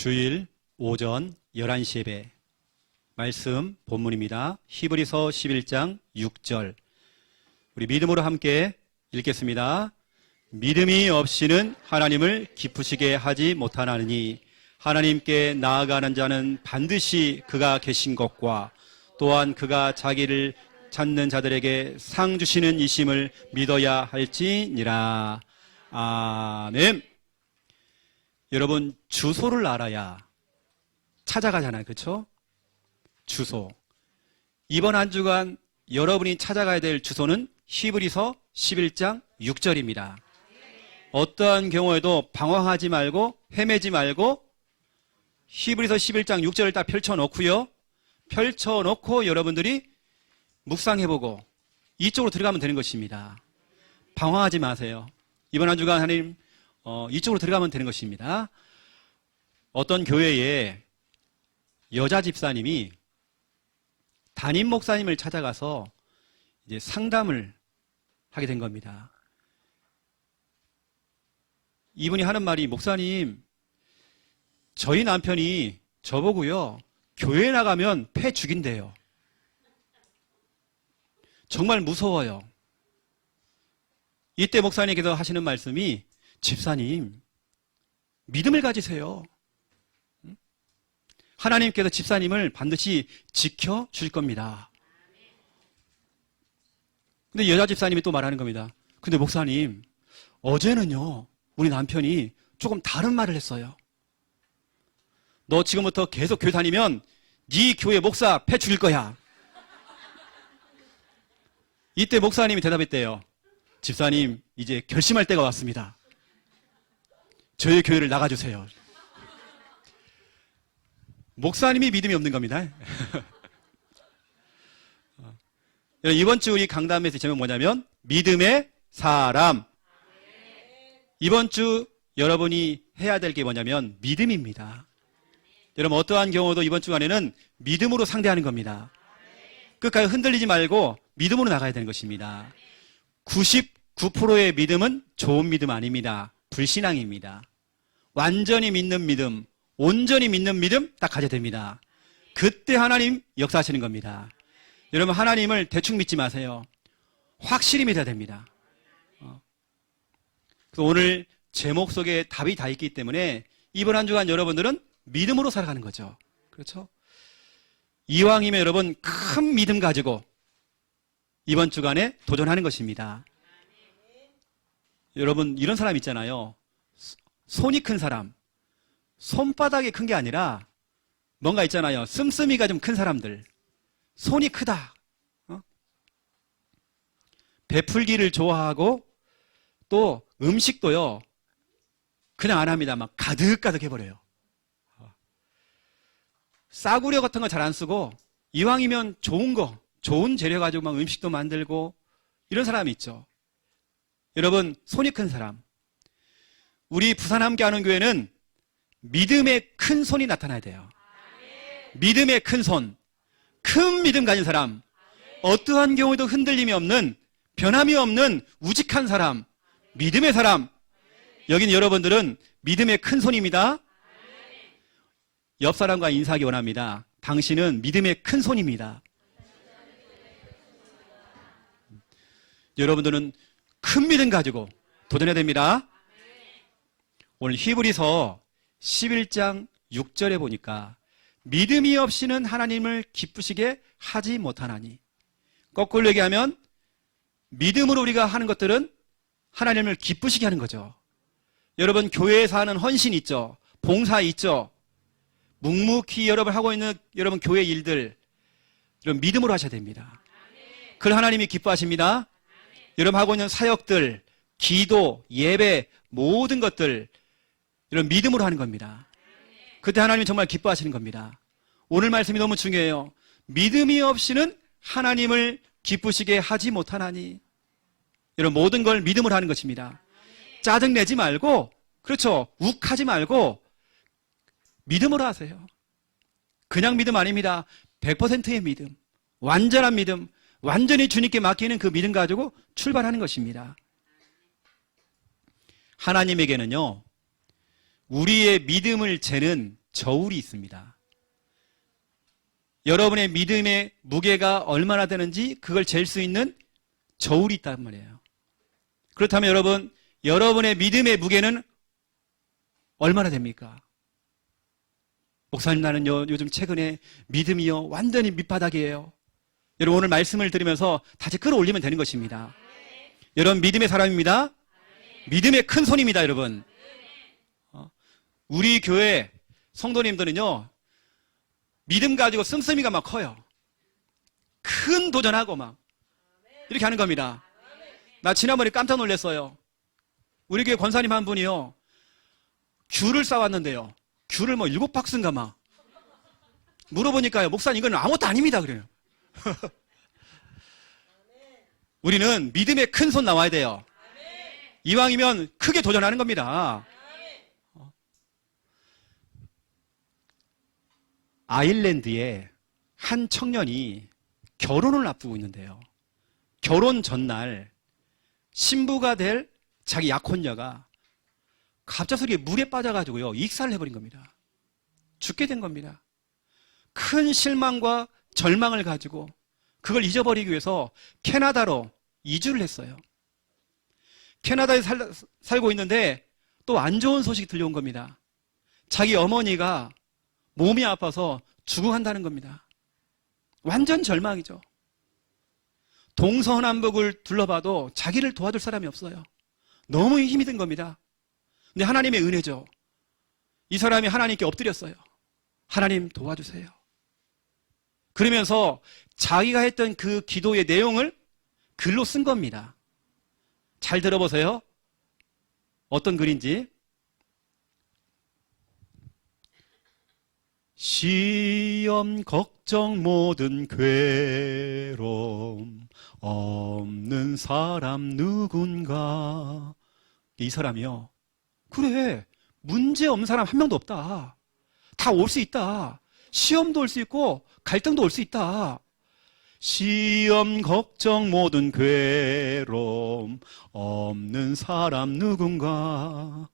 주일 오전 11시 예배 말씀 본문입니다. 히브리서 11장 6절 우리 믿음으로 함께 읽겠습니다. 믿음이 없이는 하나님을 기쁘시게 하지 못하나니 하나님께 나아가는 자는 반드시 그가 계신 것과 또한 그가 자기를 찾는 자들에게 상 주시는 이심을 믿어야 할지니라. 아멘. 여러분, 주소를 알아야 찾아가잖아요. 그렇죠? 주소. 이번 한 주간 여러분이 찾아가야 될 주소는 히브리서 11장 6절입니다. 어떠한 경우에도 방황하지 말고 헤매지 말고 히브리서 11장 6절을 딱 펼쳐놓고요. 펼쳐놓고 여러분들이 묵상해보고 이쪽으로 들어가면 되는 것입니다. 방황하지 마세요. 이번 한 주간 하나님 이쪽으로 들어가면 되는 것입니다. 어떤 교회에 여자 집사님이 담임 목사님을 찾아가서 이제 상담을 하게 된 겁니다. 이분이 하는 말이, 목사님, 저희 남편이 저보고요, 교회 나가면 패 죽인대요. 정말 무서워요. 이때 목사님께서 하시는 말씀이, 집사님, 믿음을 가지세요. 하나님께서 집사님을 반드시 지켜줄 겁니다. 근데 여자 집사님이 또 말하는 겁니다. 근데 목사님, 어제는요, 우리 남편이 조금 다른 말을 했어요. 너 지금부터 계속 교회 다니면 네 교회 목사 패 죽일 거야. 이때 목사님이 대답했대요. 집사님, 이제 결심할 때가 왔습니다. 저희 교회를 나가주세요. 목사님이 믿음이 없는 겁니다. 이번 주 우리 강담에서 제목 뭐냐면 믿음의 사람. 이번 주 여러분이 해야 될 게 뭐냐면 믿음입니다. 여러분, 어떠한 경우도 이번 주간에는 믿음으로 상대하는 겁니다. 끝까지 흔들리지 말고 믿음으로 나가야 되는 것입니다. 99%의 믿음은 좋은 믿음 아닙니다. 불신앙입니다. 완전히 믿는 믿음, 온전히 믿는 믿음 딱 가져야 됩니다. 그때 하나님 역사하시는 겁니다. 여러분, 하나님을 대충 믿지 마세요. 확실히 믿어야 됩니다. 그래서 오늘 제목 속에 답이 다 있기 때문에 이번 한 주간 여러분들은 믿음으로 살아가는 거죠. 그렇죠? 이왕이면 여러분 큰 믿음 가지고 이번 주간에 도전하는 것입니다. 여러분, 이런 사람 있잖아요. 손이 큰 사람. 손바닥이 큰 게 아니라 뭔가 있잖아요. 씀씀이가 좀 큰 사람들. 손이 크다. 베풀기를 좋아하고 또 음식도요, 그냥 안 합니다. 막 가득가득 해버려요. 싸구려 같은 거 잘 안 쓰고 이왕이면 좋은 거, 좋은 재료 가지고 막 음식도 만들고 이런 사람이 있죠. 여러분, 손이 큰 사람. 우리 부산 함께하는 교회는 믿음의 큰 손이 나타나야 돼요. 믿음의 큰 손. 큰 믿음 가진 사람. 어떠한 경우에도 흔들림이 없는, 변함이 없는 우직한 사람. 믿음의 사람. 여기는 여러분들은 믿음의 큰 손입니다. 옆 사람과 인사하기 원합니다. 당신은 믿음의 큰 손입니다. 여러분들은 큰 믿음 가지고 도전해야 됩니다. 오늘 히브리서 11장 6절에 보니까 믿음이 없이는 하나님을 기쁘시게 하지 못하나니, 거꾸로 얘기하면 믿음으로 우리가 하는 것들은 하나님을 기쁘시게 하는 거죠. 여러분, 교회에서 하는 헌신 있죠. 봉사 있죠. 묵묵히 여러분 하고 있는 여러분 교회 일들, 여러분 믿음으로 하셔야 됩니다. 그걸 하나님이 기뻐하십니다. 여러분 하고 있는 사역들, 기도, 예배, 모든 것들 여러분 믿음으로 하는 겁니다. 그때 하나님이 정말 기뻐하시는 겁니다. 오늘 말씀이 너무 중요해요. 믿음이 없이는 하나님을 기쁘시게 하지 못하나니. 여러분, 모든 걸 믿음으로 하는 것입니다. 짜증내지 말고, 그렇죠, 욱하지 말고 믿음으로 하세요. 그냥 믿음 아닙니다. 100%의 믿음, 완전한 믿음, 완전히 주님께 맡기는 그 믿음 가지고 출발하는 것입니다. 하나님에게는요, 우리의 믿음을 재는 저울이 있습니다. 여러분의 믿음의 무게가 얼마나 되는지 그걸 잴 수 있는 저울이 있단 말이에요. 그렇다면 여러분, 여러분의 믿음의 무게는 얼마나 됩니까? 목사님, 나는요 요즘 최근에 믿음이요 완전히 밑바닥이에요. 여러분, 오늘 말씀을 들으면서 다시 끌어올리면 되는 것입니다. 여러분, 믿음의 사람입니다. 믿음의 큰 손입니다. 여러분, 우리 교회 성도님들은요 믿음 가지고 씀씀이가 막 커요. 큰 도전하고 막 이렇게 하는 겁니다. 나 지난번에 깜짝 놀랐어요. 우리 교회 권사님 한 분이요 귤을 싸왔는데요, 귤을 뭐 7박스인가 막 물어보니까요, 목사님 이건 아무것도 아닙니다 그래요. 우리는 믿음의 큰 손 나와야 돼요. 이왕이면 크게 도전하는 겁니다. 아일랜드에 한 청년이 결혼을 앞두고 있는데요, 결혼 전날 신부가 될 자기 약혼녀가 갑작스레 물에 빠져가지고요 익사를 해버린 겁니다. 죽게 된 겁니다. 큰 실망과 절망을 가지고 그걸 잊어버리기 위해서 캐나다로 이주를 했어요. 캐나다에 살고 있는데 또 안 좋은 소식이 들려온 겁니다. 자기 어머니가 몸이 아파서 죽어간다는 겁니다. 완전 절망이죠. 동서남북을 둘러봐도 자기를 도와줄 사람이 없어요. 너무 힘이 든 겁니다. 근데 하나님의 은혜죠. 이 사람이 하나님께 엎드렸어요. 하나님 도와주세요. 그러면서 자기가 했던 그 기도의 내용을 글로 쓴 겁니다. 잘 들어보세요. 어떤 글인지. 시험, 걱정, 모든 괴로움 없는 사람 누군가. 이 사람이요, 그래, 문제 없는 사람 한 명도 없다. 다 올 수 있다. 시험도 올 수 있고 갈등도 올 수 있다. 시험, 걱정, 모든 괴로움 없는 사람 누군가.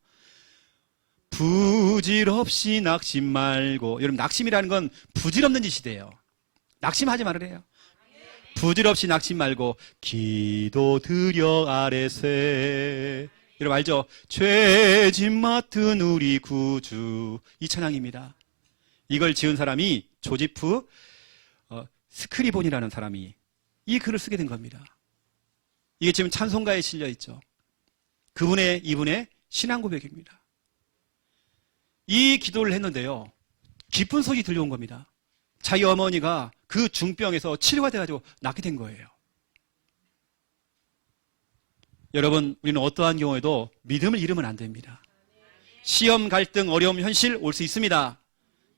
부질없이 낙심 말고. 여러분, 낙심이라는 건 부질없는 짓이래요. 낙심하지 말으래요. 부질없이 낙심 말고 기도 드려 아래세. 여러분 알죠? 죄짐 맡은 우리 구주. 이 찬양입니다. 이걸 지은 사람이 조지프 스크리본이라는 사람이 이 글을 쓰게 된 겁니다. 이게 지금 찬송가에 실려 있죠. 이분의 신앙 고백입니다. 이 기도를 했는데요, 기쁜 소식이 들려온 겁니다. 자기 어머니가 그 중병에서 치료가 돼가지고 낫게 된 거예요. 여러분, 우리는 어떠한 경우에도 믿음을 잃으면 안 됩니다. 시험, 갈등, 어려움, 현실 올 수 있습니다.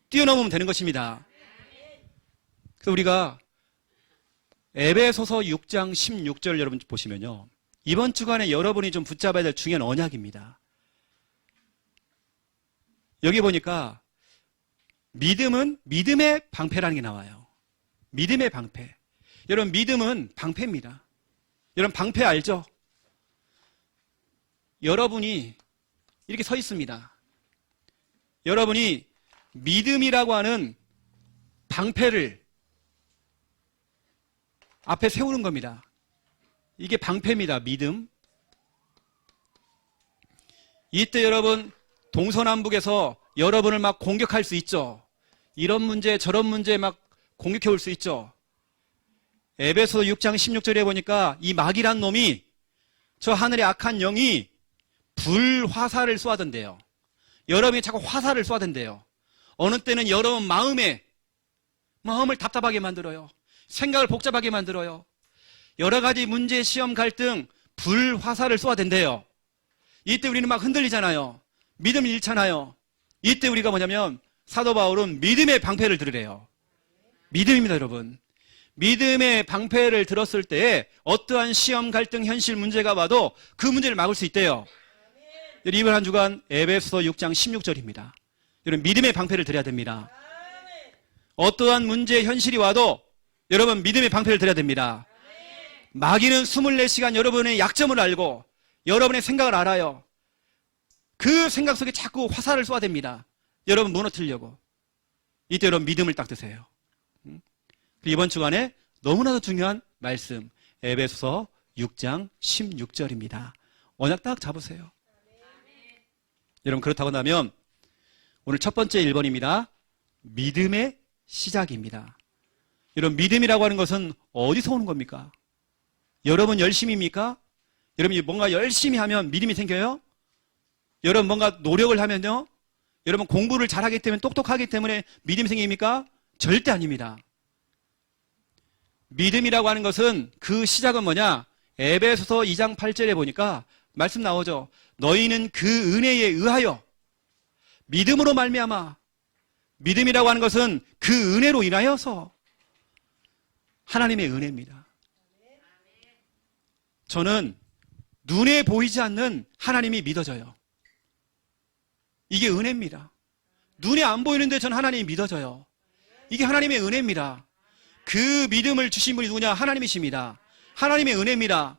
뛰어넘으면 되는 것입니다. 그래서 우리가 에베소서 6장 16절 여러분 보시면요, 이번 주간에 여러분이 좀 붙잡아야 될 중요한 언약입니다. 여기 보니까 믿음은 믿음의 방패라는 게 나와요. 믿음의 방패. 여러분, 믿음은 방패입니다. 여러분, 방패 알죠? 여러분이 이렇게 서 있습니다. 여러분이 믿음이라고 하는 방패를 앞에 세우는 겁니다. 이게 방패입니다. 믿음. 이때 여러분, 동서남북에서 여러분을 막 공격할 수 있죠. 이런 문제 저런 문제 막 공격해 올 수 있죠. 에베소 6장 16절에 보니까 이 마귀란 놈이, 저 하늘의 악한 영이 불화살을 쏘아던데요. 여러분이 자꾸 화살을 쏘아던데요. 어느 때는 여러분 마음을 답답하게 만들어요. 생각을 복잡하게 만들어요. 여러 가지 문제, 시험, 갈등, 불화살을 쏘아댄대요. 이때 우리는 막 흔들리잖아요. 믿음 잃잖아요. 이때 우리가 뭐냐면, 사도 바울은 믿음의 방패를 들으래요. 믿음입니다, 여러분. 믿음의 방패를 들었을 때 어떠한 시험, 갈등, 현실 문제가 와도 그 문제를 막을 수 있대요. 이번 한 주간 에베소서 6장 16절입니다. 여러분, 믿음의 방패를 들어야 됩니다. 어떠한 문제, 현실이 와도 여러분 믿음의 방패를 들어야 됩니다. 마귀는 24시간 여러분의 약점을 알고 여러분의 생각을 알아요. 그 생각 속에 자꾸 화살을 쏘아댑니다. 여러분 무너뜨리려고. 이때 여러분 믿음을 딱 드세요. 이번 주간에 너무나도 중요한 말씀, 에베소서 6장 16절입니다. 언약 딱 잡으세요. 여러분 그렇다고 하면 오늘 첫 번째 1번입니다. 믿음의 시작입니다. 여러분 믿음이라고 하는 것은 어디서 오는 겁니까? 여러분 열심입니까? 여러분이 뭔가 열심히 하면 믿음이 생겨요? 여러분 뭔가 노력을 하면요? 여러분 공부를 잘하기 때문에 똑똑하기 때문에 믿음이 생깁니까? 절대 아닙니다. 믿음이라고 하는 것은 그 시작은 뭐냐? 에베소서 2장 8절에 보니까 말씀 나오죠. 너희는 그 은혜에 의하여 믿음으로 말미암아. 믿음이라고 하는 것은 그 은혜로 인하여서 하나님의 은혜입니다. 저는 눈에 보이지 않는 하나님이 믿어져요. 이게 은혜입니다. 눈에 안 보이는데 저는 하나님이 믿어져요. 이게 하나님의 은혜입니다. 그 믿음을 주신 분이 누구냐? 하나님이십니다. 하나님의 은혜입니다.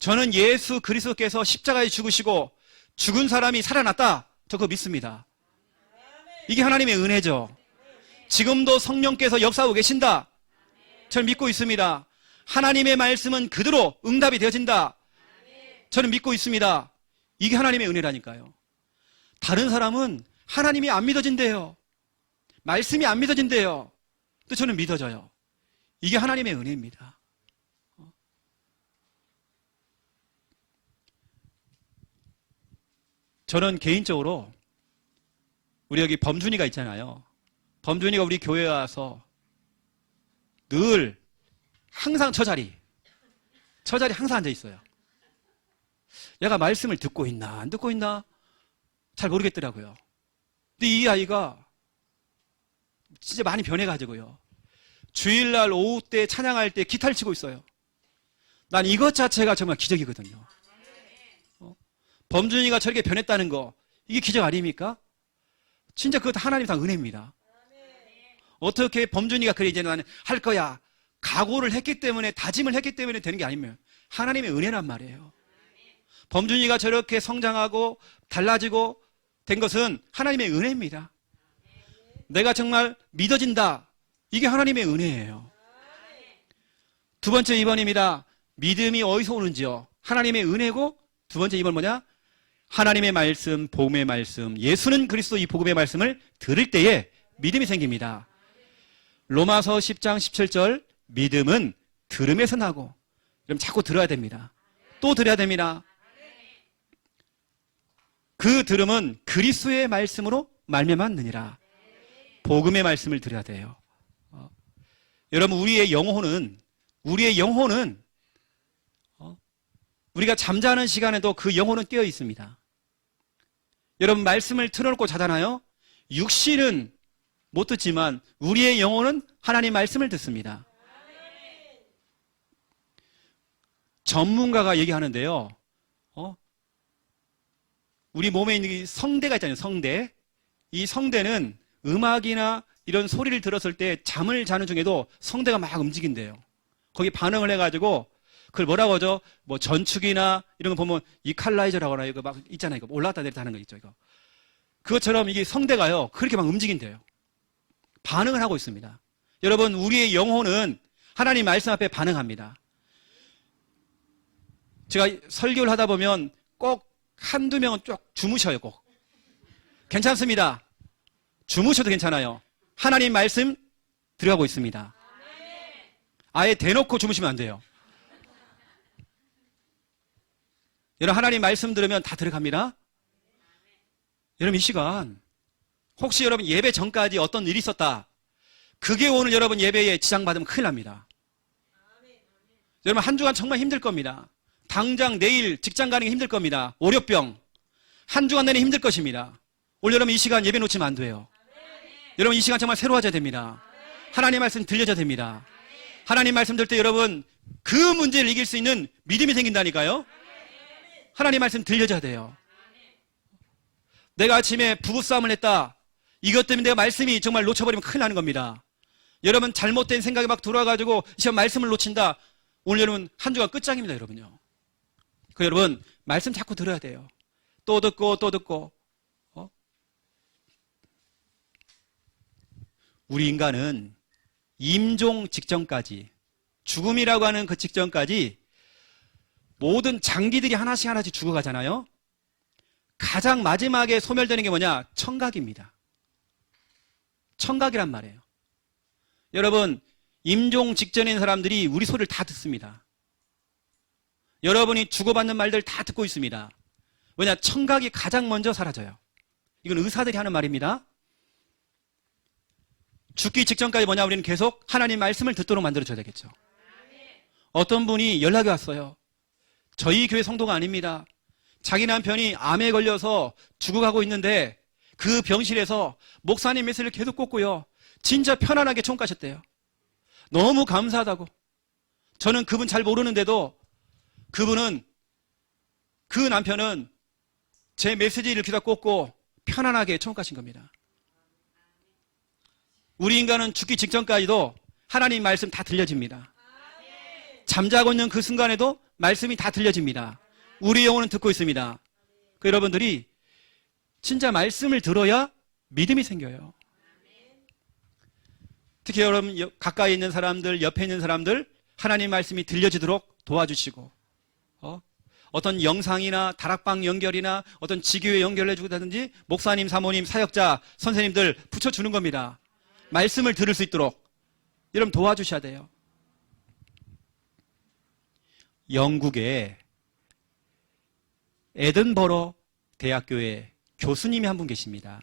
저는 예수 그리스도께서 십자가에 죽으시고 죽은 사람이 살아났다. 저 그거 믿습니다. 이게 하나님의 은혜죠. 지금도 성령께서 역사하고 계신다. 저는 믿고 있습니다. 하나님의 말씀은 그대로 응답이 되어진다. 저는 믿고 있습니다. 이게 하나님의 은혜라니까요. 다른 사람은 하나님이 안 믿어진대요. 말씀이 안 믿어진대요. 또 저는 믿어져요. 이게 하나님의 은혜입니다. 저는 개인적으로 우리 여기 범준이가 있잖아요. 범준이가 우리 교회에 와서 늘 항상 저 자리 항상 앉아 있어요. 얘가 말씀을 듣고 있나 안 듣고 있나 잘 모르겠더라고요. 근데 이 아이가 진짜 많이 변해가지고요. 주일날 오후 때 찬양할 때 기타를 치고 있어요. 난 이것 자체가 정말 기적이거든요. 범준이가 저렇게 변했다는 거 이게 기적 아닙니까? 진짜 그것도 하나님 다 은혜입니다. 어떻게 범준이가 그래 이제 나는 할 거야 각오를 했기 때문에 다짐을 했기 때문에 되는 게 아니면 하나님의 은혜란 말이에요. 범준이가 저렇게 성장하고 달라지고 된 것은 하나님의 은혜입니다. 내가 정말 믿어진다. 이게 하나님의 은혜예요. 두 번째 2번입니다. 믿음이 어디서 오는지요? 하나님의 은혜고 두 번째 2번 뭐냐? 하나님의 말씀, 복음의 말씀, 예수는 그리스도 이 복음의 말씀을 들을 때에 믿음이 생깁니다. 로마서 10장 17절 믿음은 들음에서 나고 그럼 자꾸 들어야 됩니다. 또 들어야 됩니다. 그 들음은 그리스도의 말씀으로 말미암았느니라. 복음의 말씀을 들어야 돼요. 여러분 우리의 영혼은 우리가 잠자는 시간에도 그 영혼은 깨어 있습니다. 여러분 말씀을 틀어놓고 자잖아요. 육신은 못 듣지만 우리의 영혼은 하나님 말씀을 듣습니다. 전문가가 얘기하는데요. 우리 몸에 있는 이 성대가 있잖아요. 성대. 이 성대는 음악이나 이런 소리를 들었을 때 잠을 자는 중에도 성대가 막 움직인대요. 거기 반응을 해가지고 그걸 뭐라고 하죠? 뭐 전축이나 이런 거 보면 이퀄라이저라고 하나 이거 막 있잖아요. 이거 올라갔다 내렸다 하는 거 있죠. 이거. 그것처럼 이게 성대가요. 그렇게 막 움직인대요. 반응을 하고 있습니다. 여러분 우리의 영혼은 하나님 말씀 앞에 반응합니다. 제가 설교를 하다 보면 꼭 한두 명은 쭉 주무셔요. 꼭. 괜찮습니다. 주무셔도 괜찮아요. 하나님 말씀 들어가고 있습니다. 아예 대놓고 주무시면 안 돼요. 여러분 하나님 말씀 들으면 다 들어갑니다. 여러분 이 시간 혹시 여러분 예배 전까지 어떤 일이 있었다. 그게 오늘 여러분 예배에 지장받으면 큰일 납니다. 여러분 한 주간 정말 힘들 겁니다. 당장 내일 직장 가는 게 힘들 겁니다. 월요병. 한 주간 내내 힘들 것입니다. 오늘 여러분 이 시간 예배 놓치면 안 돼요. 여러분 이 시간 정말 새로워져야 됩니다. 하나님 말씀 들려줘야 됩니다. 하나님 말씀 들을 때 여러분 그 문제를 이길 수 있는 믿음이 생긴다니까요. 하나님 말씀 들려줘야 돼요. 내가 아침에 부부싸움을 했다. 이것 때문에 내가 말씀이 정말 놓쳐버리면 큰일 나는 겁니다. 여러분 잘못된 생각이 막 들어와가지고 이 시간 말씀을 놓친다. 오늘 여러분 한 주간 끝장입니다. 여러분요. 그 여러분 말씀 자꾸 들어야 돼요. 또 듣고 또 듣고 우리 인간은 임종 직전까지, 죽음이라고 하는 그 직전까지 모든 장기들이 하나씩 하나씩 죽어가잖아요. 가장 마지막에 소멸되는 게 뭐냐? 청각입니다. 청각이란 말이에요. 여러분, 임종 직전인 사람들이 우리 소리를 다 듣습니다. 여러분이 주고받는 말들 다 듣고 있습니다. 왜냐? 청각이 가장 먼저 사라져요. 이건 의사들이 하는 말입니다. 죽기 직전까지 뭐냐? 우리는 계속 하나님 말씀을 듣도록 만들어줘야 되겠죠. 어떤 분이 연락이 왔어요. 저희 교회 성도가 아닙니다. 자기 남편이 암에 걸려서 죽어가고 있는데 그 병실에서 목사님 메시지를 계속 꽂고요. 진짜 편안하게 총가셨대요. 너무 감사하다고. 저는 그분 잘 모르는데도 그 남편은 제 메시지를 귀다 꽂고 편안하게 총가신 겁니다. 우리 인간은 죽기 직전까지도 하나님 말씀 다 들려집니다. 잠자고 있는 그 순간에도 말씀이 다 들려집니다. 우리 영혼은 듣고 있습니다. 그 여러분들이 진짜 말씀을 들어야 믿음이 생겨요. 특히 여러분 가까이 있는 사람들, 옆에 있는 사람들 하나님 말씀이 들려지도록 도와주시고 어떤 영상이나 다락방 연결이나 어떤 지교회 연결해 주다든지 목사님, 사모님, 사역자, 선생님들 붙여주는 겁니다. 말씀을 들을 수 있도록 여러분 도와주셔야 돼요. 영국에 에든버러 대학교에 교수님이 한 분 계십니다.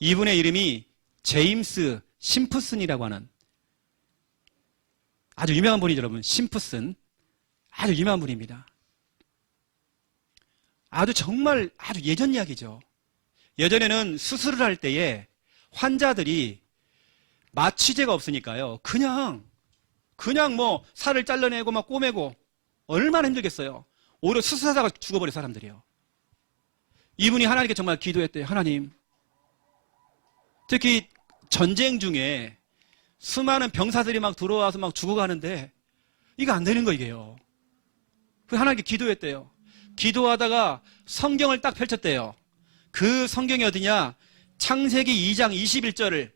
이분의 이름이 제임스 심프슨이라고 하는 아주 유명한 분이죠, 여러분. 심프슨. 아주 유명한 분입니다. 정말 아주 예전 이야기죠. 예전에는 수술을 할 때에 환자들이 마취제가 없으니까요. 그냥 뭐 살을 잘라내고 막 꼬매고 얼마나 힘들겠어요. 오히려 수술하다가 죽어버린 사람들이요. 이분이 하나님께 정말 기도했대요. 하나님, 특히 전쟁 중에 수많은 병사들이 막 들어와서 막 죽어가는데 이거 안 되는 거 이게요. 그래서 하나님께 기도했대요. 기도하다가 성경을 딱 펼쳤대요. 그 성경이 어디냐? 창세기 2장 21절을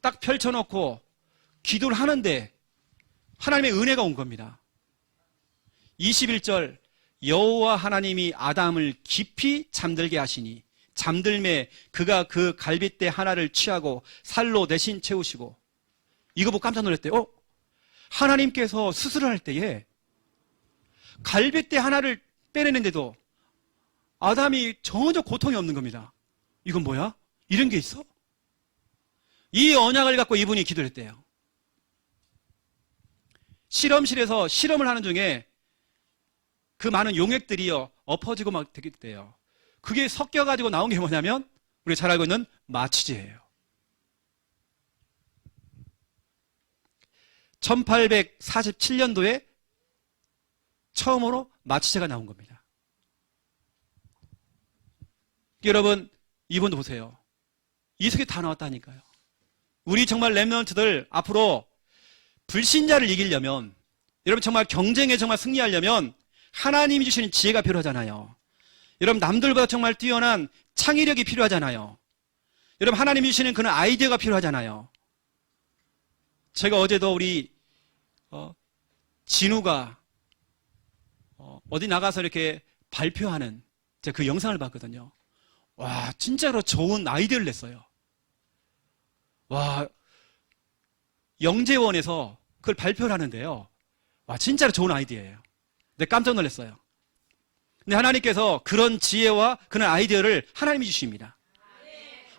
딱 펼쳐놓고 기도를 하는데 하나님의 은혜가 온 겁니다. 21절, 여호와 하나님이 아담을 깊이 잠들게 하시니 잠들매 그가 그 갈빗대 하나를 취하고 살로 대신 채우시고. 이거 보고 깜짝 놀랐대요. 하나님께서 수술을 할 때에 갈빗대 하나를 빼내는데도 아담이 전혀 고통이 없는 겁니다. 이건 뭐야? 이런 게 있어? 이 언약을 갖고 이분이 기도를 했대요. 실험실에서 실험을 하는 중에 그 많은 용액들이요 엎어지고 막 되겠대요. 그게 섞여가지고 나온 게 뭐냐면 우리가 잘 알고 있는 마취제예요. 1847년도에 처음으로 마취제가 나온 겁니다. 여러분, 이분도 보세요. 이 속에 다 나왔다니까요. 우리 정말 렘넌트들 앞으로 불신자를 이기려면, 여러분 정말 경쟁에 정말 승리하려면 하나님이 주시는 지혜가 필요하잖아요. 여러분 남들보다 정말 뛰어난 창의력이 필요하잖아요. 여러분 하나님이 주시는 그런 아이디어가 필요하잖아요. 제가 어제도 우리 진우가 어디 나가서 이렇게 발표하는 제가 그 영상을 봤거든요. 와, 진짜로 좋은 아이디어를 냈어요. 와, 영재원에서 그걸 발표를 하는데요. 와, 진짜로 좋은 아이디어예요. 근데 깜짝 놀랐어요. 근데 하나님께서 그런 지혜와 그런 아이디어를 하나님이 주십니다.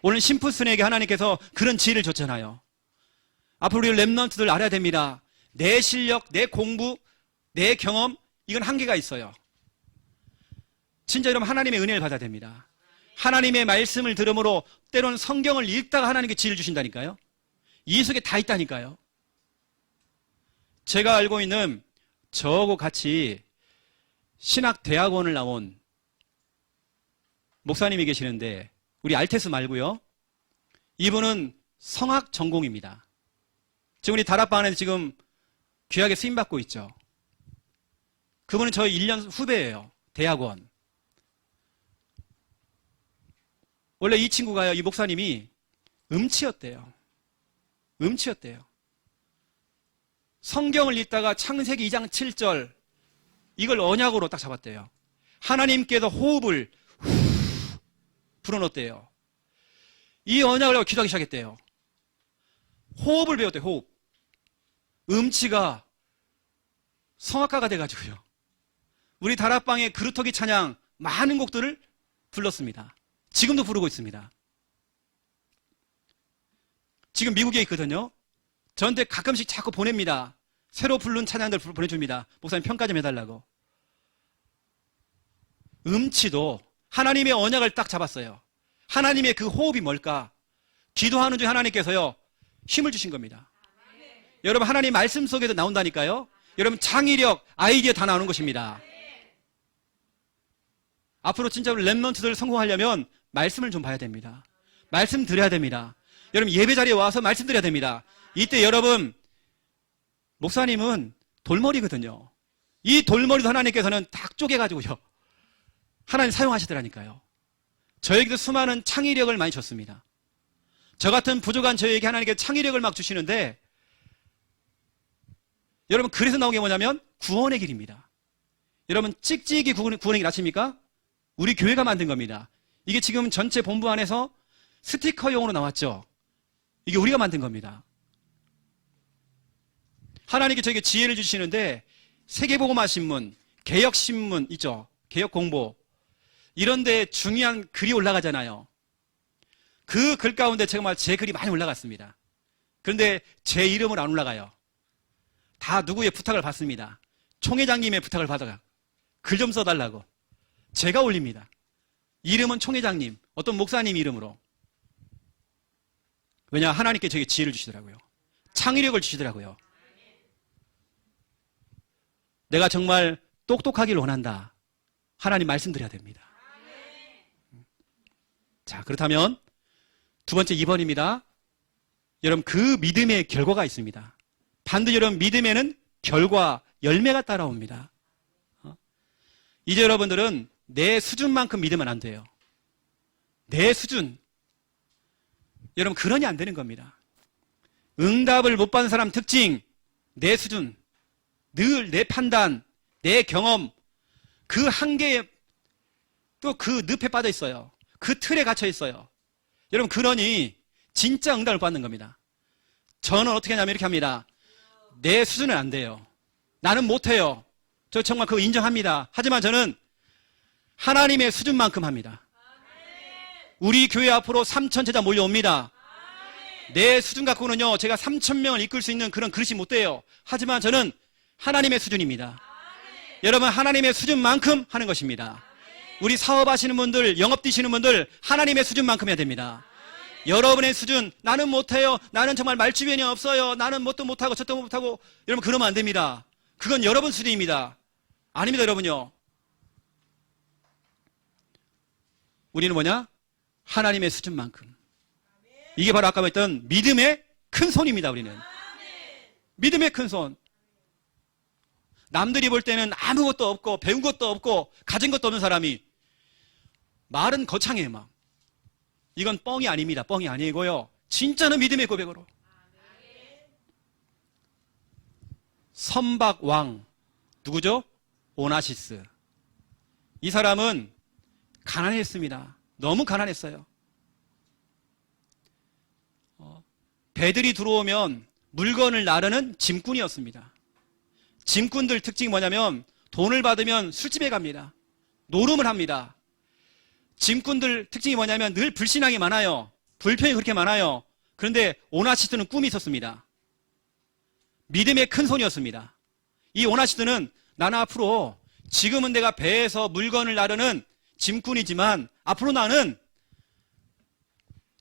오늘 심프슨에게 하나님께서 그런 지혜를 줬잖아요. 앞으로 우리 렘넌트들 알아야 됩니다. 내 실력, 내 공부, 내 경험, 이건 한계가 있어요. 진짜 여러분 하나님의 은혜를 받아야 됩니다. 하나님의 말씀을 들음으로 때로는 성경을 읽다가 하나님께 지혜를 주신다니까요. 이 속에 다 있다니까요. 제가 알고 있는 저하고 같이 신학대학원을 나온 목사님이 계시는데 우리 알테스 말고요. 이분은 성악 전공입니다. 지금 우리 다락방 안에 지금 귀하게 쓰임받고 있죠. 그분은 저희 1년 후배예요. 대학원. 원래 이 친구가요, 이 목사님이 음치였대요. 음치였대요. 성경을 읽다가 창세기 2장 7절 이걸 언약으로 딱 잡았대요. 하나님께서 호흡을 불어넣었대요. 이 언약을 하고 기도하기 시작했대요. 호흡을 배웠대요. 호흡. 음치가 성악가가 돼가지고요. 우리 다락방에 그루터기 찬양 많은 곡들을 불렀습니다. 지금도 부르고 있습니다. 지금 미국에 있거든요. 저한테 가끔씩 자꾸 보냅니다. 새로 부른 찬양들 보내줍니다. 목사님 평가 좀 해달라고. 음치도 하나님의 언약을 딱 잡았어요. 하나님의 그 호흡이 뭘까? 기도하는 중에 하나님께서요 힘을 주신 겁니다. 여러분 하나님 말씀 속에서 나온다니까요. 여러분 창의력, 아이디어 다 나오는 것입니다. 앞으로 진짜로 랩런트들 성공하려면 말씀을 좀 봐야 됩니다. 말씀 드려야 됩니다. 여러분 예배 자리에 와서 말씀 드려야 됩니다. 이때 여러분 목사님은 돌머리거든요. 이 돌머리도 하나님께서는 딱 쪼개가지고요 하나님 사용하시더라니까요. 저에게도 수많은 창의력을 많이 줬습니다. 저 같은 부족한 저에게 하나님께서 창의력을 막 주시는데 여러분 그래서 나온 게 뭐냐면 구원의 길입니다. 여러분 찍찍이 구원의 길 아십니까? 우리 교회가 만든 겁니다. 이게 지금 전체 본부 안에서 스티커용으로 나왔죠. 이게 우리가 만든 겁니다. 하나님께 저에게 지혜를 주시는데 세계복음화 신문, 개혁신문 있죠. 개혁공보 이런 데 중요한 글이 올라가잖아요. 그 글 가운데 정말 제 글이 많이 올라갔습니다. 그런데 제 이름은 안 올라가요. 다 누구의 부탁을 받습니다. 총회장님의 부탁을 받아가 글 좀 써달라고 제가 올립니다. 이름은 총회장님, 어떤 목사님 이름으로. 왜냐 하나님께 저에게 지혜를 주시더라고요. 창의력을 주시더라고요. 내가 정말 똑똑하기를 원한다. 하나님 말씀드려야 됩니다. 자, 그렇다면 두 번째 2번입니다. 여러분 그 믿음의 결과가 있습니다. 반드시 여러분 믿음에는 결과, 열매가 따라옵니다. 이제 여러분들은 내 수준만큼 믿으면 안 돼요. 내 수준. 여러분 그러니 안 되는 겁니다. 응답을 못 받은 사람 특징, 내 수준, 늘 내 판단, 내 경험, 그 한계에 또 그 늪에 빠져 있어요. 그 틀에 갇혀 있어요. 여러분 그러니 진짜 응답을 받는 겁니다. 저는 어떻게 하냐면 이렇게 합니다. 내 수준은 안 돼요. 나는 못해요. 저 정말 그거 인정합니다. 하지만 저는 하나님의 수준만큼 합니다. 우리 교회 앞으로 3,000 제자 몰려옵니다. 내 수준 갖고는요 제가 3,000명을 이끌 수 있는 그런 그릇이 못 돼요. 하지만 저는 하나님의 수준입니다. 여러분 하나님의 수준만큼 하는 것입니다. 우리 사업하시는 분들, 영업 뛰시는 분들 하나님의 수준만큼 해야 됩니다. 여러분의 수준, 나는 못해요. 나는 정말 말주변이 없어요. 나는 뭣도 못하고 저것도 못하고. 여러분 그러면 안 됩니다. 그건 여러분 수준입니다. 아닙니다 여러분요. 우리는 뭐냐? 하나님의 수준만큼. 이게 바로 아까 말했던 믿음의 큰 손입니다. 우리는 믿음의 큰 손. 남들이 볼 때는 아무것도 없고 배운 것도 없고 가진 것도 없는 사람이 말은 거창해요. 막 이건 뻥이 아닙니다. 뻥이 아니고요 진짜는 믿음의 고백으로. 선박왕 누구죠? 오나시스. 이 사람은 가난했습니다. 너무 가난했어요. 배들이 들어오면 물건을 나르는 짐꾼이었습니다. 짐꾼들 특징이 뭐냐면 돈을 받으면 술집에 갑니다. 노름을 합니다. 짐꾼들 특징이 뭐냐면 늘 불신앙이 많아요. 불평이 그렇게 많아요. 그런데 오나시스는 꿈이 있었습니다. 믿음의 큰 손이었습니다. 이 오나시스는 나는 앞으로 지금은 내가 배에서 물건을 나르는 짐꾼이지만 앞으로 나는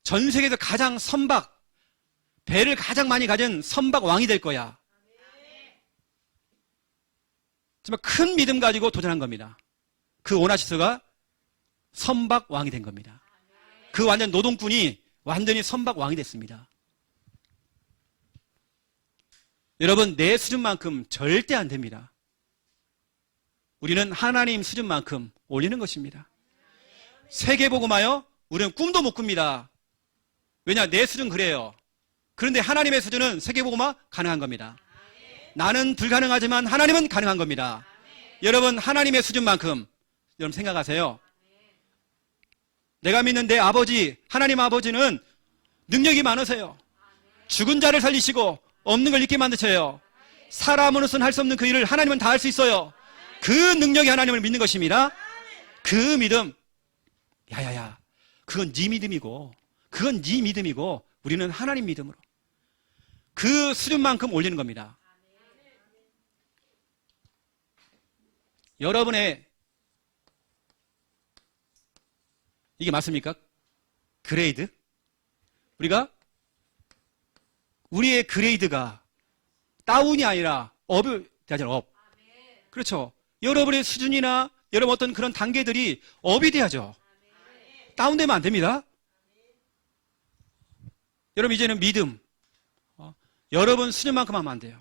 전 세계에서 가장 선박, 배를 가장 많이 가진 선박 왕이 될 거야. 정말 큰 믿음 가지고 도전한 겁니다. 그 오나시스가 선박 왕이 된 겁니다. 그 완전 노동꾼이 완전히 선박 왕이 됐습니다. 여러분 내 수준만큼 절대 안 됩니다. 우리는 하나님 수준만큼 올리는 것입니다. 세계복음화요? 우리는 꿈도 못 꿉니다. 왜냐 내 수준 그래요. 그런데 하나님의 수준은 세계복음화 가능한 겁니다. 나는 불가능하지만 하나님은 가능한 겁니다. 여러분, 하나님의 수준만큼 여러분 생각하세요. 내가 믿는 내 아버지, 하나님 아버지는 능력이 많으세요. 죽은 자를 살리시고 없는 걸 있게 만드셔요. 사람으로서는 할 수 없는 그 일을 하나님은 다 할 수 있어요. 그 능력이 하나님을 믿는 것입니다. 그 믿음, 야야야, 그건 네 믿음이고, 그건 네 믿음이고, 우리는 하나님 믿음으로 그 수준만큼 올리는 겁니다. 여러분의, 이게 맞습니까? 그레이드? 우리의 그레이드가 다운이 아니라 업이 되잖아요. 업. 그렇죠. 여러분의 수준이나 여러분 어떤 그런 단계들이 업이 돼야죠. 다운되면 안 됩니다. 여러분, 이제는 믿음, 여러분 수준만큼 하면 안 돼요.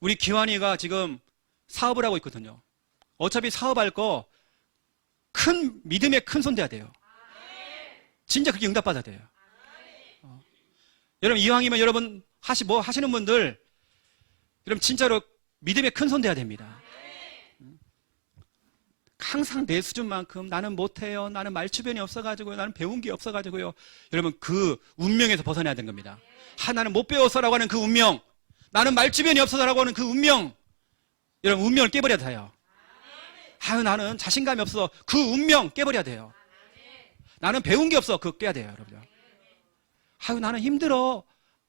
우리 기환이가 지금 사업을 하고 있거든요. 어차피 사업할 거 큰 믿음에 큰 손 대야 돼요. 진짜 그렇게 응답받아야 돼요. 여러분, 이왕이면 여러분 뭐 하시는 분들, 여러분 진짜로 믿음에 큰 손 대야 됩니다. 항상 내 수준만큼 나는 못해요, 나는 말주변이 없어가지고요, 나는 배운 게 없어가지고요. 여러분, 그 운명에서 벗어나야 되는 겁니다. 나는 못 배워서라고 하는 그 운명, 나는 말주변이 없어서라고 하는 그 운명, 여러분 운명을 깨버려야 돼요. 나는 자신감이 없어서 그 운명 깨버려야 돼요. 나는 배운 게 없어, 그거 깨야 돼요. 여러분. 나는 힘들어.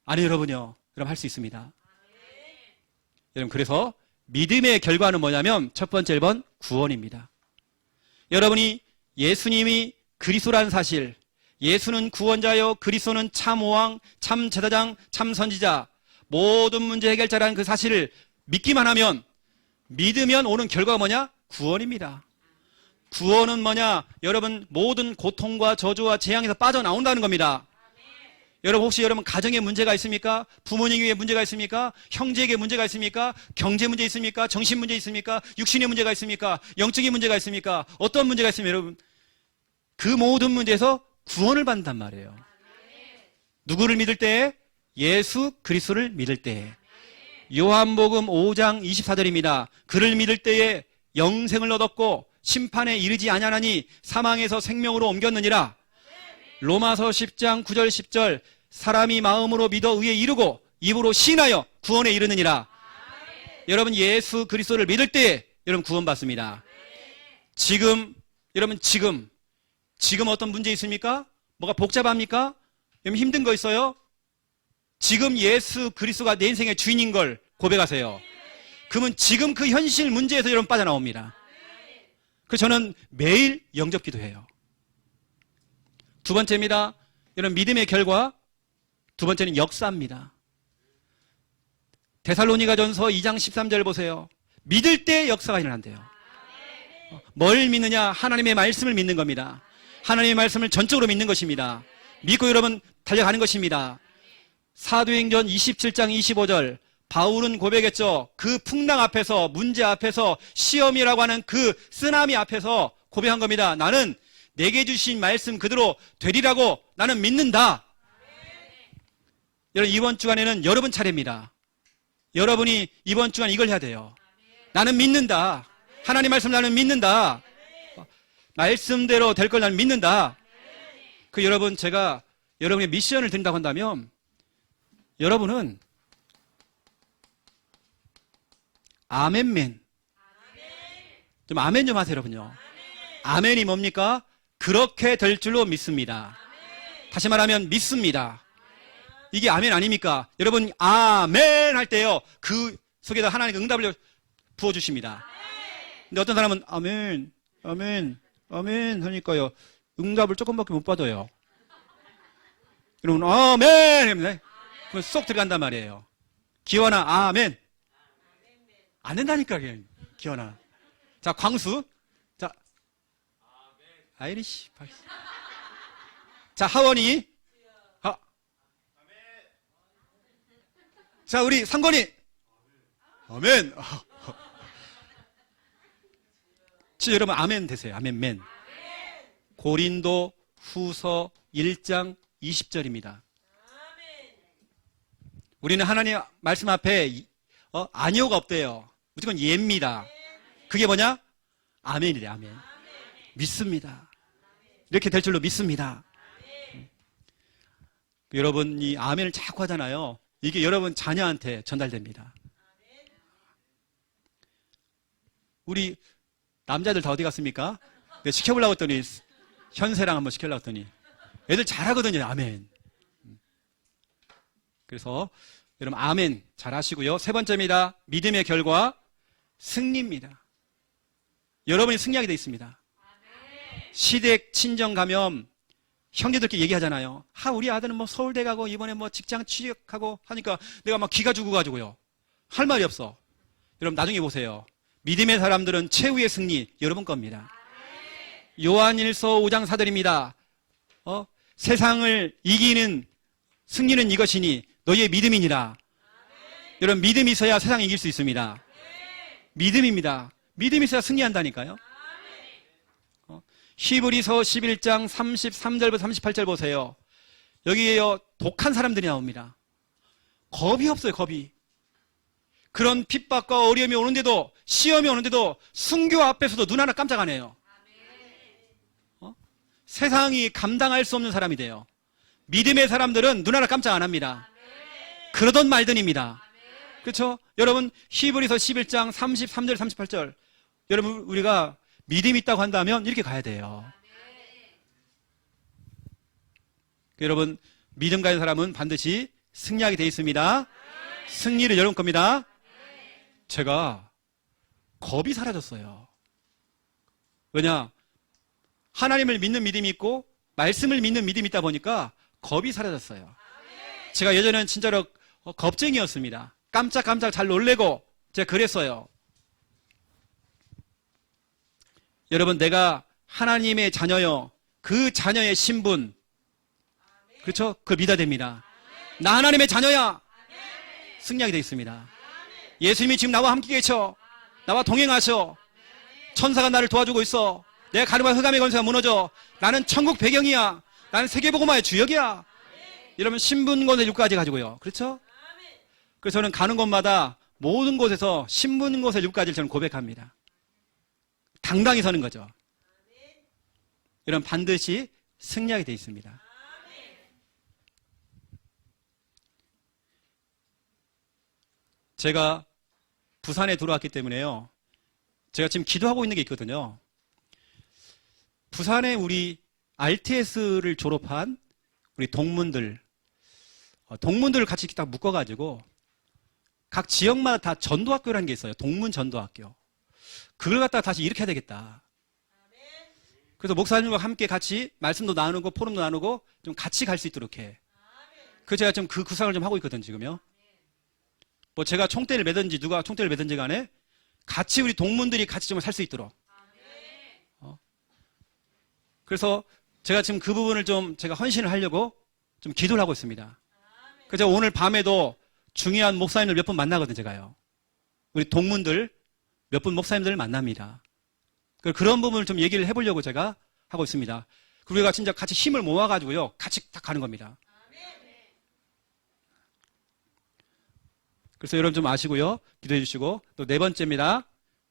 아니, 여러분요, 여러분 할 수 있습니다. 여러분, 그래서 믿음의 결과는 뭐냐면 첫 번째 1번 구원입니다. 여러분이 예수님이 그리스도라는 사실, 예수는 구원자요, 그리스도는 참 왕, 참 제사장, 참 선지자, 모든 문제 해결자라는 그 사실을 믿기만 하면, 믿으면 오는 결과가 뭐냐? 구원입니다. 구원은 뭐냐? 여러분, 모든 고통과 저주와 재앙에서 빠져나온다는 겁니다. 여러분, 혹시 여러분 가정에 문제가 있습니까? 부모님에게 문제가 있습니까? 형제에게 문제가 있습니까? 경제 문제 있습니까? 정신 문제 있습니까? 육신의 문제가 있습니까? 영적인 문제가 있습니까? 어떤 문제가 있습니까? 여러분, 그 모든 문제에서 구원을 받는단 말이에요. 누구를 믿을 때? 예수 그리스도를 믿을 때. 요한복음 5장 24절입니다. 그를 믿을 때에 영생을 얻었고 심판에 이르지 아니하나니 사망에서 생명으로 옮겼느니라. 로마서 10장 9절 10절 사람이 마음으로 믿어 의에 이르고 입으로 시인하여 구원에 이르느니라. 여러분, 예수 그리스도를 믿을 때 여러분 구원받습니다. 여러분 지금 어떤 문제 있습니까? 뭐가 복잡합니까? 여러분 힘든 거 있어요? 지금 예수 그리스도가 내 인생의 주인인 걸 고백하세요. 그러면 지금 그 현실 문제에서 여러분 빠져나옵니다. 그래서 저는 매일 영접 기도해요. 두 번째입니다. 여러분, 믿음의 결과. 두 번째는 역사입니다. 데살로니가전서 2장 13절 보세요. 믿을 때 역사가 일어난대요. 뭘 믿느냐? 하나님의 말씀을 믿는 겁니다. 하나님의 말씀을 전적으로 믿는 것입니다. 믿고 여러분 달려가는 것입니다. 사도행전 27장 25절 바울은 고백했죠. 그 풍랑 앞에서, 문제 앞에서, 시험이라고 하는 그 쓰나미 앞에서 고백한 겁니다. 나는 내게 주신 말씀 그대로 되리라고 나는 믿는다. 여러분, 이번 주간에는 여러분 차례입니다. 여러분이 이번 주간 이걸 해야 돼요. 나는 믿는다. 하나님 말씀 나는 믿는다. 말씀대로 될 걸 나는 믿는다. 그 여러분, 제가 여러분의 미션을 드린다고 한다면 여러분은 아멘맨. 좀 아멘 좀 하세요, 여러분요. 아멘이 뭡니까? 그렇게 될 줄로 믿습니다. 다시 말하면 믿습니다. 이게 아멘 아닙니까? 여러분, 아멘 할 때요, 그 속에다 하나님께 응답을 부어주십니다. 근데 어떤 사람은 아멘, 아멘, 아멘 하니까요, 응답을 조금밖에 못 받아요. 여러분, 아멘! 하면 그럼 쏙 들어간단 말이에요. 기원아, 아멘. 안 된다니까, 기원아. 자, 광수. 자, 아이리시. 자, 하원이. 자, 우리 상건이. 아멘. 진짜 여러분, 아멘 되세요. 아멘맨. 고린도 후서 1장 20절입니다. 우리는 하나님 말씀 앞에 아니오가 없대요. 무조건 예입니다. 그게 뭐냐? 아멘이래. 아멘. 믿습니다. 이렇게 될 줄로 믿습니다. 여러분 이 아멘을 자꾸 하잖아요. 이게 여러분 자녀한테 전달됩니다. 우리 남자들 다 어디 갔습니까? 내가 시켜보려고 했더니 현세랑 한번 시켜보려고 했더니 애들 잘하거든요. 아멘. 그래서 여러분 아멘 잘 하시고요. 세 번째입니다. 믿음의 결과 승리입니다. 여러분이 승리하게 되어 있습니다. 시댁 친정 가면 형제들끼리 얘기하잖아요. 우리 아들은 뭐 서울대 가고 이번에 뭐 직장 취직하고 하니까 내가 막 기가 죽어가지고요. 할 말이 없어. 여러분 나중에 보세요. 믿음의 사람들은 최후의 승리 여러분 겁니다. 요한일서 5장 4절입니다. 세상을 이기는 승리는 이것이니 너희의 믿음이니라. 여러분 믿음이 있어야 세상 이길 수 있습니다. 믿음입니다. 믿음이 있어야 승리한다니까요. 히브리서 11장 33절부터 38절 보세요. 여기에요 독한 사람들이 나옵니다. 겁이 없어요. 겁이. 그런 핍박과 어려움이 오는데도 시험이 오는데도 순교 앞에서도 눈 하나 깜짝 안 해요. 세상이 감당할 수 없는 사람이 돼요. 믿음의 사람들은 눈 하나 깜짝 안 합니다. 그러던 말든입니다. 그렇죠? 여러분 히브리서 11장 33절 38절 여러분 우리가 믿음이 있다고 한다면 이렇게 가야 돼요. 여러분 믿음 가진 사람은 반드시 승리하게 되어 있습니다. 승리를 여러분 겁니다. 제가 겁이 사라졌어요. 왜냐? 하나님을 믿는 믿음이 있고 말씀을 믿는 믿음이 있다 보니까 겁이 사라졌어요. 제가 예전에는 진짜로 겁쟁이였습니다. 깜짝깜짝 잘 놀래고 제가 그랬어요. 여러분 내가 하나님의 자녀요. 그 자녀의 신분 그렇죠? 그걸 믿어야 됩니다. 나 하나님의 자녀야. 승리하게 되어 있습니다. 예수님이 지금 나와 함께 계셔. 나와 동행하셔. 천사가 나를 도와주고 있어. 내가 가늠한 흑암의 권세가 무너져. 나는 천국 배경이야. 나는 세계복음화의 주역이야. 이러면 신분권의 6까지 가지고요. 그렇죠? 그래서 저는 가는 곳마다 모든 곳에서 신분권의 6까지를 저는 고백합니다. 당당히 서는 거죠. 이런 반드시 승리하게 되어 있습니다. 제가 부산에 들어왔기 때문에요. 제가 지금 기도하고 있는 게 있거든요. 부산에 우리 RTS를 졸업한 우리 동문들을 같이 딱 묶어가지고 각 지역마다 다 전도학교라는 게 있어요. 동문 전도학교. 그걸 갖다가 다시 일으켜야 되겠다. 그래서 목사님과 함께 같이 말씀도 나누고 포럼도 나누고 좀 같이 갈 수 있도록 해. 그래서 제가 좀 그 구상을 좀 하고 있거든요, 지금요. 뭐 제가 총대를 매든지 누가 총대를 매든지 간에 같이 우리 동문들이 같이 좀 살 수 있도록. 그래서 제가 지금 그 부분을 좀 제가 헌신을 하려고 좀 기도를 하고 있습니다. 그래서 오늘 밤에도 중요한 목사님들 몇 분 만나거든요, 제가요. 우리 동문들 몇 분 목사님들을 만납니다. 그런 부분을 좀 얘기를 해보려고 제가 하고 있습니다. 그리고 우리가 진짜 같이 힘을 모아가지고요, 같이 딱 가는 겁니다. 그래서 여러분 좀 아시고요, 기도해 주시고. 또 네 번째입니다.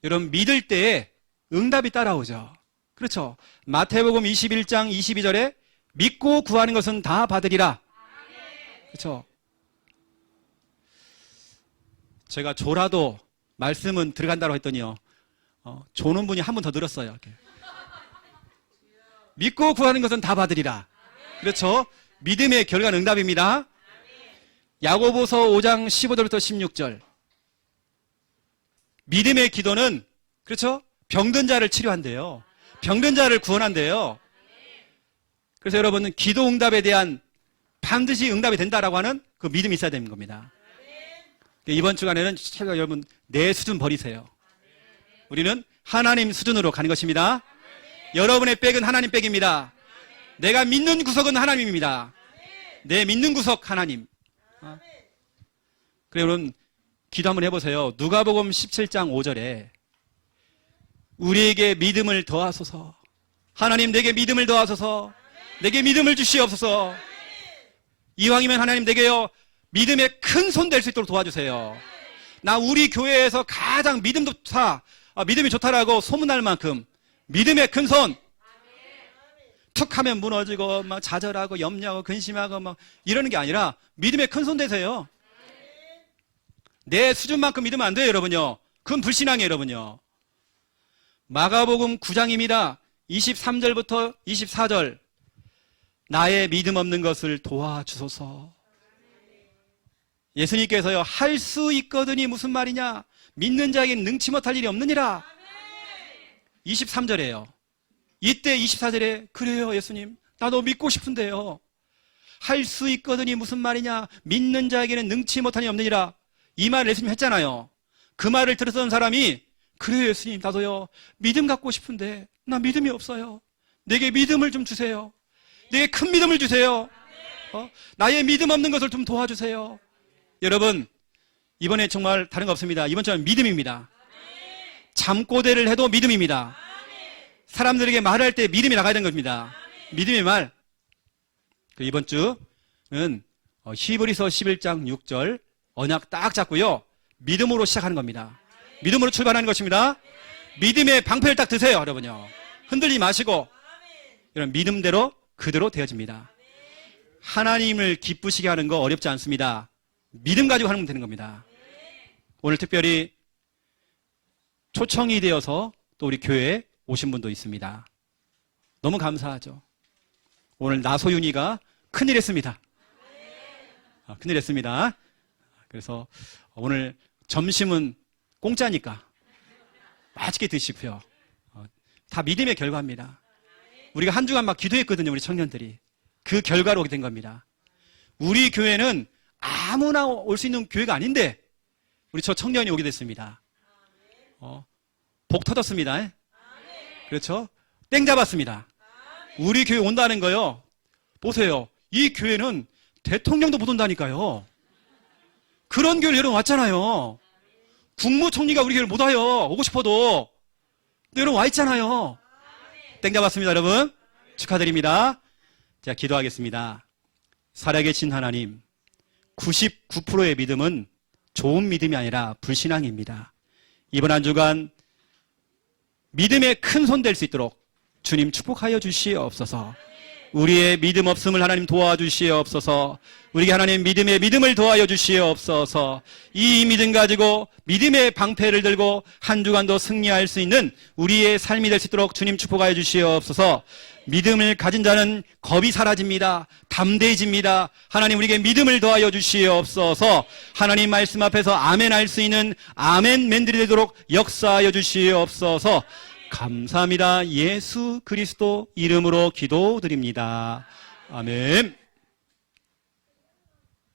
여러분 믿을 때에 응답이 따라오죠. 그렇죠. 마태복음 21장 22절에 믿고 구하는 것은 다 받으리라. 그렇죠. 제가 조라도 말씀은 들어간다고 했더니요, 조는 분이 한 분 더 늘었어요. 이렇게. 믿고 구하는 것은 다 받으리라. 그렇죠. 믿음의 결과는 응답입니다. 야고보서 5장 15절부터 16절. 믿음의 기도는 그렇죠. 병든 자를 치료한대요. 병든 자를 구원한대요. 그래서 여러분은 기도 응답에 대한 반드시 응답이 된다라고 하는 그 믿음이 있어야 되는 겁니다. 이번 주간에는 여러분 내 수준 버리세요. 우리는 하나님 수준으로 가는 것입니다. 여러분의 백은 하나님 백입니다. 내가 믿는 구석은 하나님입니다. 내 믿는 구석 하나님. 그래 여러분 기도 한번 해보세요. 누가복음 17장 5절에 우리에게 믿음을 더하소서. 하나님 내게 믿음을 더하소서. 내게 믿음을 주시옵소서. 이왕이면 하나님 내게요, 믿음의 큰 손 될 수 있도록 도와주세요. 나 우리 교회에서 가장 믿음이 좋다라고 소문날 만큼 믿음의 큰 손, 툭 하면 무너지고 막 좌절하고 염려하고 근심하고 막 이러는 게 아니라 믿음의 큰 손 되세요. 내 수준만큼 믿으면 안 돼요, 여러분요. 그건 불신앙이에요, 여러분요. 마가복음 9장입니다. 23절부터 24절. 나의 믿음 없는 것을 도와주소서. 예수님께서요, 할 수 있거든이 무슨 말이냐? 믿는 자에게는 능치 못할 일이 없느니라. 23절이에요. 이때 24절에 그래요, 예수님. 나도 믿고 싶은데요. 할 수 있거든이 무슨 말이냐? 믿는 자에게는 능치 못할 일이 없느니라. 이 말을 예수님 했잖아요. 그 말을 들었던 사람이 그래요, 예수님. 나도요, 믿음 갖고 싶은데 나 믿음이 없어요. 내게 믿음을 좀 주세요. 내게 큰 믿음을 주세요. 나의 믿음 없는 것을 좀 도와주세요. 여러분, 이번에 정말 다른 거 없습니다. 이번 주는 믿음입니다. 잠꼬대를 해도 믿음입니다. 사람들에게 말할 때 믿음이 나가야 되는 겁니다. 믿음의 말. 이번 주는 히브리서 11장 6절 언약 딱 잡고요, 믿음으로 시작하는 겁니다. 믿음으로 출발하는 것입니다. 믿음의 방패를 딱 드세요, 여러분요. 흔들리지 마시고 이런 믿음대로 그대로 되어집니다. 하나님을 기쁘시게 하는 거 어렵지 않습니다. 믿음 가지고 하면 되는 겁니다. 오늘 특별히 초청이 되어서 또 우리 교회에 오신 분도 있습니다. 너무 감사하죠. 오늘 나소윤이가 큰일 했습니다. 큰일 했습니다. 그래서 오늘 점심은 공짜니까 맛있게 드시고요. 다 믿음의 결과입니다. 우리가 한 주간 막 기도했거든요, 우리 청년들이. 그 결과로 오게 된 겁니다. 우리 교회는 아무나 올 수 있는 교회가 아닌데 우리 저 청년이 오게 됐습니다. 복 터졌습니다. 그렇죠? 땡 잡았습니다. 우리 교회 온다는 거요, 보세요. 이 교회는 대통령도 못 온다니까요. 그런 교회를 여러분 왔잖아요. 국무총리가 우리 교회를 못 와요. 오고 싶어도. 근데 여러분 와 있잖아요. 땡 잡았습니다, 여러분. 축하드립니다. 자, 기도하겠습니다. 살아계신 하나님, 99%의 믿음은 좋은 믿음이 아니라 불신앙입니다. 이번 한 주간 믿음의 큰 손 될 수 있도록 주님 축복하여 주시옵소서. 우리의 믿음 없음을 하나님 도와주시옵소서. 우리에게 하나님 믿음의 믿음을 도와여 주시옵소서. 이 믿음 가지고 믿음의 방패를 들고 한 주간도 승리할 수 있는 우리의 삶이 될 수 있도록 주님 축복하여 주시옵소서. 믿음을 가진 자는 겁이 사라집니다. 담대해집니다. 하나님 우리에게 믿음을 더하여 주시옵소서. 하나님 말씀 앞에서 아멘 할 수 있는 아멘맨들이 되도록 역사하여 주시옵소서. 감사합니다. 예수 그리스도 이름으로 기도드립니다. 아멘.